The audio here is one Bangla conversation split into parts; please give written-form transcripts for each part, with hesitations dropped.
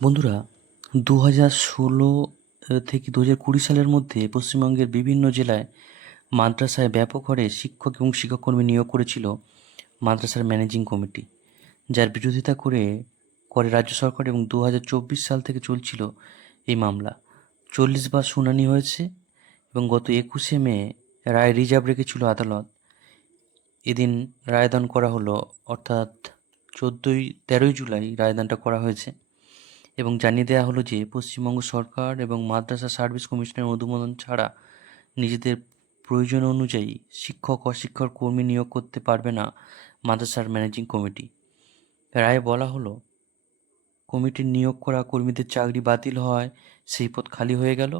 বন্ধুরা, 2016 থেকে 2020 সালের মধ্যে পশ্চিমবঙ্গের বিভিন্ন জেলায় মাদ্রাসায় ব্যাপক হারে শিক্ষক এবং শিক্ষাকর্মী নিয়োগ করেছিল মাদ্রাসার ম্যানেজিং কমিটি, যার বিরোধিতা করে রাজ্য সরকার। এবং 2024 সাল থেকে চলছিল এই মামলা। 40 বার শুনানি হয়েছে এবং গত 21শে মে রায় রিজার্ভ রেখেছিল আদালত। এদিন রায়দান করা হলো, অর্থাৎ 13ই জুলাই রায়দানটা করা হয়েছে এবং জানিয়ে দেওয়া হলো যে পশ্চিমবঙ্গ সরকার এবং মাদ্রাসা সার্ভিস কমিশনের অনুমোদন ছাড়া নিজেদের প্রয়োজন অনুযায়ী শিক্ষক অশিক্ষক কর্মী নিয়োগ করতে পারবে না মাদ্রাসার ম্যানেজিং কমিটি। রায়ে বলা হলো, কমিটির নিয়োগ করা কর্মীদের চাকরি বাতিল হওয়ায় সেই পদ খালি হয়ে গেল।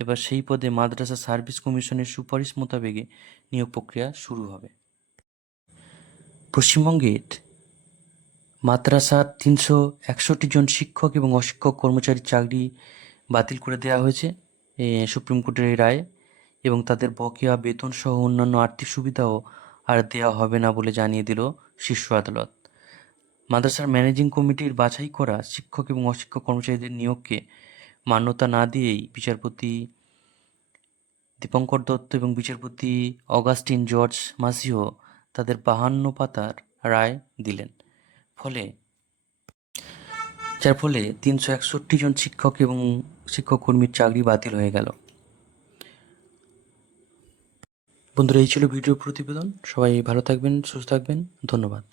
এবার সেই পদে মাদ্রাসা সার্ভিস কমিশনের সুপারিশ মোতাবেক নিয়োগ প্রক্রিয়া শুরু হবে। পশ্চিমবঙ্গের মাদ্রাসার 361 জন শিক্ষক এবং অশিক্ষক কর্মচারীর চাকরি বাতিল করে দেওয়া হয়েছে সুপ্রিম কোর্টের এই রায়ে, এবং তাদের বকেয়া বেতন সহ অন্যান্য আর্থিক সুবিধাও আর দেওয়া হবে না বলে জানিয়ে দিল শীর্ষ আদালত। মাদ্রাসার ম্যানেজিং কমিটির বাছাই করা শিক্ষক এবং অশিক্ষক কর্মচারীদের নিয়োগকে মান্যতা না দিয়েই বিচারপতি দীপঙ্কর দত্ত এবং বিচারপতি অগাস্টিন জর্জ মাসিও তাদের 52 পাতার রায় দিলেন, যার ফলে 361 জন শিক্ষক এবং শিক্ষক কর্মীর চাকরি বাতিল হয়ে গেল। বন্ধুরা, এই ছিল ভিডিও প্রতিবেদন। সবাই ভালো থাকবেন, সুস্থ থাকবেন। ধন্যবাদ।